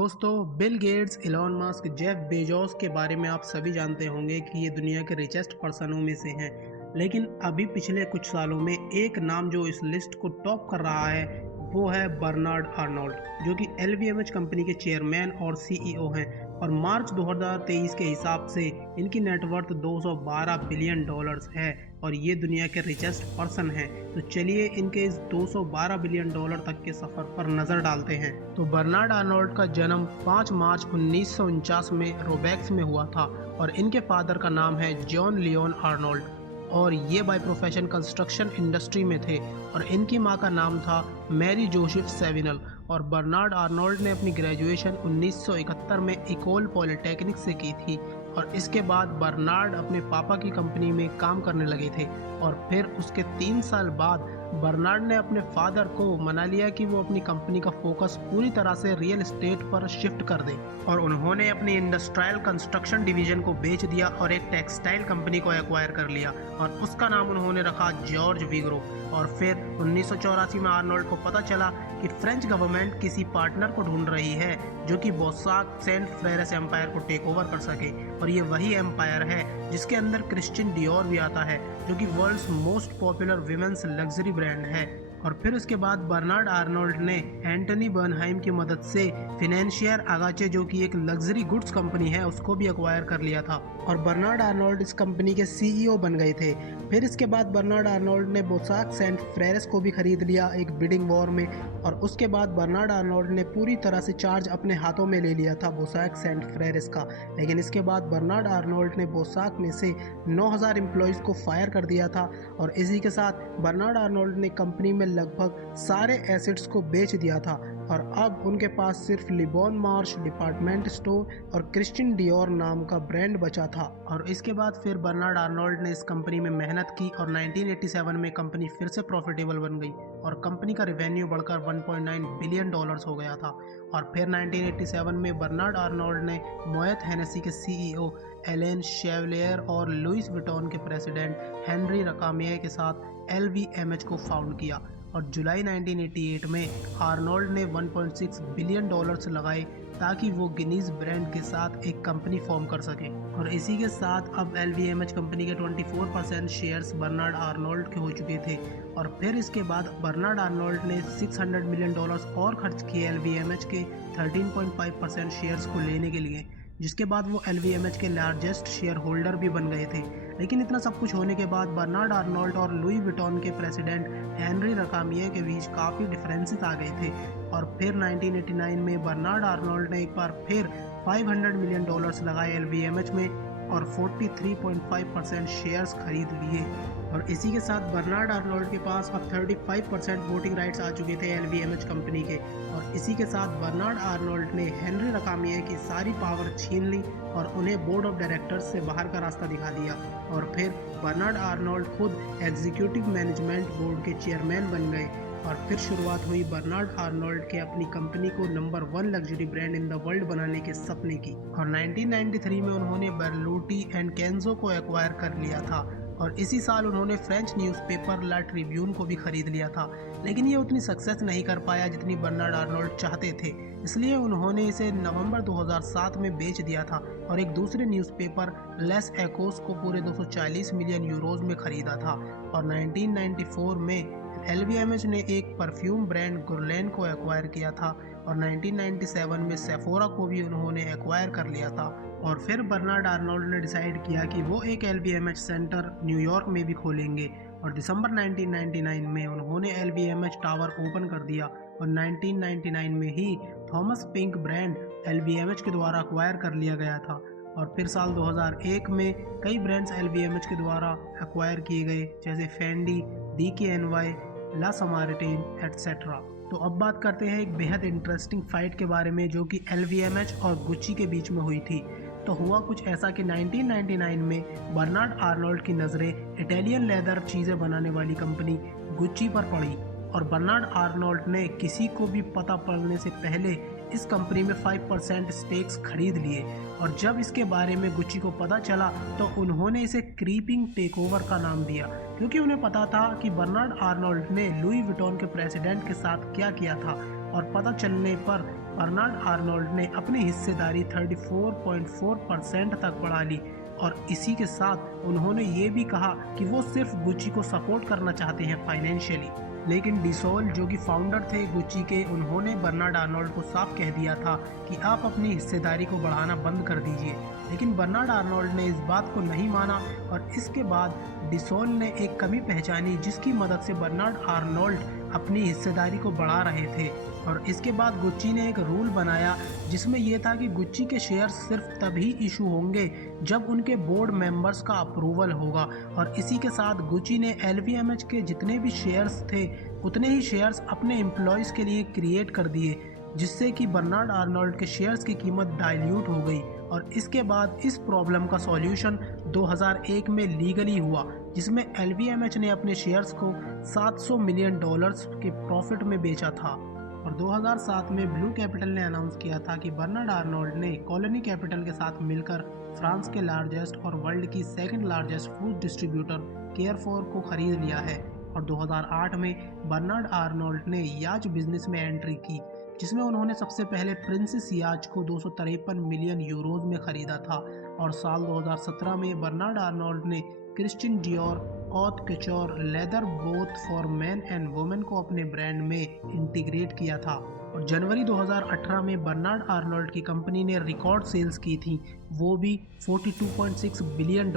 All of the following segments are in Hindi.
दोस्तों, Bill Gates, Elon Musk, Jeff Bezos के बारे में आप सभी जानते होंगे कि ये दुनिया के रिचेस्ट पर्सनों में से हैं। लेकिन अभी पिछले कुछ सालों में एक नाम जो इस लिस्ट को टॉप कर रहा है वो है बर्नार्ड आर्नोल्ड, जो कि एलवीएमएच कंपनी के चेयरमैन और सीईओ हैं। और मार्च 2023 के हिसाब से इनकी नेटवर्थ 212 बिलियन डॉलर्स है और ये दुनिया के रिचेस्ट पर्सन हैं। तो चलिए इनके इस 212 बिलियन डॉलर तक के सफ़र पर नज़र डालते हैं। तो बर्नार्ड आर्नोल्ड का जन्म 5 मार्च 1949 में रोबेक्स में हुआ था और इनके फादर का नाम है जॉन लियोन आर्नोल्ड और ये बाय प्रोफेशन कंस्ट्रक्शन इंडस्ट्री में थे। और इनकी मां का नाम था मैरी जोसेफ सेविनल। और बर्नार्ड आर्नोल्ड ने अपनी ग्रेजुएशन 1971 में इकोल पॉलिटेक्निक से की थी और इसके बाद बर्नार्ड अपने पापा की कंपनी में काम करने लगे थे। और फिर उसके 3 साल बाद बर्नार्ड ने अपने फादर को मना लिया कि वो अपनी कंपनी का फोकस पूरी तरह से रियल एस्टेट पर शिफ्ट कर दे और उन्होंने अपनी इंडस्ट्रियल कंस्ट्रक्शन डिवीजन को बेच दिया और एक टेक्सटाइल कंपनी को एक्वायर कर लिया और उसका नाम उन्होंने रखा जॉर्ज विग्रो। और फिर 1984 में आर्नोल्ड को पता चला कि फ्रेंच गवर्नमेंट किसी पार्टनर को ढूंढ रही है जो कि बोसाक सेंट फ्रेरेस एम्पायर को टेक ओवर कर सके। और ये वही एम्पायर है जिसके अंदर क्रिश्चियन डियोर भी आता है, जो कि world's most popular women's luxury brand है। और फिर उसके बाद बर्नार्ड आर्नोल्ड ने एंटनी बर्नहाइम की मदद से फिनेंशियर आगाचे, जो कि एक लग्जरी गुड्स कंपनी है, उसको भी एक्वायर कर लिया था और बर्नार्ड आर्नोल्ड इस कंपनी के सीईओ बन गए थे। फिर इसके बाद बर्नार्ड आर्नोल्ड ने बोसाक सेंट फ्रेरेस को भी खरीद लिया एक बिडिंग वॉर में। और उसके बाद बर्नार्ड आर्नोल्ड ने पूरी तरह से चार्ज अपने हाथों में ले लिया था बोसाक सेंट फ्रेरेस का। लेकिन इसके बाद बर्नार्ड आर्नोल्ड ने बोसाक में से 9000 एम्प्लॉयज़ को फायर कर दिया था और इसी के साथ बर्नार्ड आर्नोल्ड ने कंपनी में लगभग सारे एसेट्स को बेच दिया था और अब उनके पास सिर्फ लिबॉन मार्श डिपार्टमेंट स्टोर और क्रिश्चियन डियोर नाम का ब्रांड बचा था। और इसके बाद फिर बर्नार्ड आर्नोल्ड ने इस कंपनी में मेहनत की और 1987 में कंपनी फिर से प्रॉफिटेबल बन गई और कंपनी का रेवेन्यू बढ़कर 1.9 बिलियन डॉलर्स हो गया था। और फिर 1987 में बर्नार्ड आर्नोल्ड ने मोएत हेनेसी के सीईओ एलेन शेवलियर और लुइस विटॉन के प्रेसिडेंट हेनरी रकामिये के साथ एलवीएमएच को फाउंड किया। और जुलाई 1988 में आर्नोल्ड ने 1.6 बिलियन डॉलर्स लगाए ताकि वो गिनीज ब्रांड के साथ एक कंपनी फॉर्म कर सके। और इसी के साथ अब एलवीएमएच कंपनी के 24% शेयर्स बर्नार्ड आर्नोल्ड के हो चुके थे। और फिर इसके बाद बर्नार्ड आर्नोल्ड ने 600 मिलियन डॉलर्स और खर्च किए एलवीएमएच के 13.5% शेयर्स को लेने के लिए, जिसके बाद वो एलवीएमएच के लार्जेस्ट शेयर होल्डर भी बन गए थे। लेकिन इतना सब कुछ होने के बाद बर्नार्ड आर्नोल्ड और लुई विटॉन के प्रेसिडेंट हेनरी रकामिये के बीच काफ़ी डिफरेंसेस आ गए थे। और फिर 1989 में बर्नार्ड आर्नोल्ड ने एक बार फिर 500 मिलियन डॉलर्स लगाए एलवीएमएच में और 43.5% शेयर्स खरीद लिए। और इसी के साथ बर्नार्ड आर्नोल्ड के पास अब 35% वोटिंग राइट्स आ चुके थे एलवीएमएच कंपनी के। और इसी के साथ बर्नार्ड आर्नोल्ड ने हेनरी रकामिये की सारी पावर छीन ली और उन्हें बोर्ड ऑफ डायरेक्टर्स से बाहर का रास्ता दिखा दिया। और फिर बर्नार्ड आर्नोल्ड खुद एग्जीक्यूटिव मैनेजमेंट बोर्ड के चेयरमैन बन गए। और फिर शुरुआत हुई बर्नार्ड आर्नोल्ड के अपनी कंपनी को number 1 luxury brand in the world बनाने के सपने की। और 1993 में उन्होंने बर्लूटी एंड केंजो को एक्वायर कर लिया था और इसी साल उन्होंने फ्रेंच न्यूज़पेपर ला ट्रिब्यून को भी खरीद लिया था। लेकिन ये उतनी सक्सेस नहीं कर पाया जितनी बर्नार्ड आर्नोल्ड चाहते थे, इसलिए उन्होंने इसे नवंबर 2007 में बेच दिया था और एक दूसरे न्यूज़पेपर लेस एकोस को पूरे 240 मिलियन यूरोज में खरीदा था। और 1994 में एलवीएमएच ने एक परफ्यूम ब्रांड गुरलैन को एक्वायर किया था और 1997 में सेफोरा को भी उन्होंने एक्वायर कर लिया था। और फिर बर्नार्ड आर्नोल्ड ने डिसाइड किया कि वो एक एलवीएमएच सेंटर न्यूयॉर्क में भी खोलेंगे और दिसंबर 1999 में उन्होंने एलवीएमएच टावर ओपन कर दिया। और 1999 में ही थॉमस पिंक ब्रांड एलवीएमएच के द्वारा एक्वायर कर लिया गया था। और फिर साल 2001 में कई ब्रांड्स एलवीएमएच के द्वारा एक्वायर किए गए, जैसे फेंडी, DKNY, ला समार्टिन एटसेट्रा। तो अब बात करते हैं एक बेहद इंटरेस्टिंग फाइट के बारे में जो कि एलवीएमएच और गुच्ची के बीच में हुई थी। तो हुआ कुछ ऐसा कि 1999 में बर्नार्ड आर्नोल्ड की नज़रें इटालियन लेदर चीज़ें बनाने वाली कंपनी गुच्ची पर पड़ी और बर्नार्ड आर्नोल्ड ने किसी को भी पता पड़ने से पहले इस कंपनी में 5% स्टेक्स खरीद लिए। और जब इसके बारे में गुच्ची को पता चला तो उन्होंने इसे क्रीपिंग टेकओवर का नाम दिया, क्योंकि उन्हें पता था कि बर्नार्ड आर्नोल्ड ने लुई विटॉन के प्रेसिडेंट के साथ क्या किया था। और पता चलने पर बर्नार्ड आर्नोल्ड ने अपनी हिस्सेदारी 34.4% तक बढ़ा ली और इसी के साथ उन्होंने ये भी कहा कि वो सिर्फ गुच्ची को सपोर्ट करना चाहते हैं फाइनेंशियली। लेकिन डिसोल जो कि फाउंडर थे गुच्ची के, उन्होंने बर्नार्ड आर्नोल्ड को साफ कह दिया था कि आप अपनी हिस्सेदारी को बढ़ाना बंद कर दीजिए। लेकिन बर्नार्ड आर्नोल्ड ने इस बात को नहीं माना और इसके बाद डिसोल ने एक कमी पहचानी जिसकी मदद से बर्नार्ड आर्नोल्ड अपनी हिस्सेदारी को बढ़ा रहे थे। और इसके बाद गुच्ची ने एक रूल बनाया जिसमें यह था कि गुच्ची के शेयर्स सिर्फ तभी इशू होंगे जब उनके बोर्ड मेंबर्स का अप्रूवल होगा। और इसी के साथ गुच्ची ने LVMH के जितने भी शेयर्स थे उतने ही शेयर्स अपने एम्प्लॉयज़ के लिए क्रिएट कर दिए, जिससे कि बर्नार्ड आर्नोल्ड के शेयर्स की कीमत डाइल्यूट हो गई। और इसके बाद इस प्रॉब्लम का सॉल्यूशन 2001 में लीगली हुआ, जिसमें LVMH ने अपने शेयर्स को $700 मिलियन के प्रॉफिट में बेचा था। और 2007 में ब्लू कैपिटल ने अनाउंस किया था कि बर्नार्ड आर्नोल्ड ने कॉलोनी कैपिटल के साथ मिलकर फ्रांस के लार्जेस्ट और वर्ल्ड की सेकंड लार्जेस्ट फूड डिस्ट्रीब्यूटर केयरफॉर को खरीद लिया है। और 2008 में बर्नार्ड आर्नोल्ड ने याच बिजनेस में एंट्री की, जिसमें उन्होंने सबसे पहले प्रिंसेस याच को 253 मिलियन यूरोज में खरीदा था। और साल 2017 में बर्नार्ड आर्नोल्ड ने Christian Dior, haute couture, leather both for man and women को अपने ब्रांड में इंटीग्रेट किया था। और जनवरी 2018 में बर्नार्ड आर्नोल्ड की कंपनी ने रिकॉर्ड सेल्स की थी, वो भी $42.6 बिलियन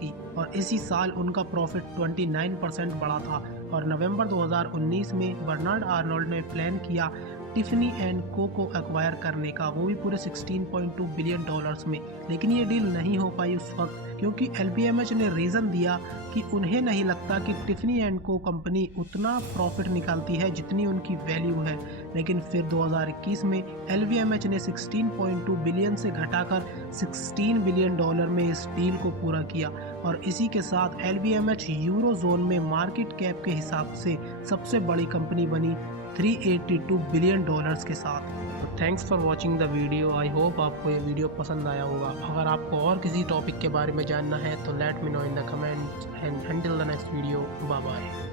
की। और इसी साल उनका प्रॉफिट 29% बढ़ा था। और नवंबर 2019 में बर्नार्ड आर्नोल्ड ने प्लान किया टिफनी एंड को एक्वायर करने का, वो भी पूरे $16.2 बिलियन में। लेकिन ये डील नहीं हो पाई उस वक्त, क्योंकि LVMH ने रीज़न दिया कि उन्हें नहीं लगता कि टिफनी एंड को कंपनी उतना प्रॉफिट निकालती है जितनी उनकी वैल्यू है। लेकिन फिर 2021 में LVMH ने 16.2 बिलियन से घटाकर $16 बिलियन में इस डील को पूरा किया। और इसी के साथ LVMH यूरो जोन में मार्केट कैप के हिसाब से सबसे बड़ी कंपनी बनी $382 बिलियन के साथ। तो thanks for watching the video. I hope आपको ये वीडियो पसंद आया होगा। अगर आपको और किसी टॉपिक के बारे में जानना है तो let me know in the comments and until the next video, bye bye.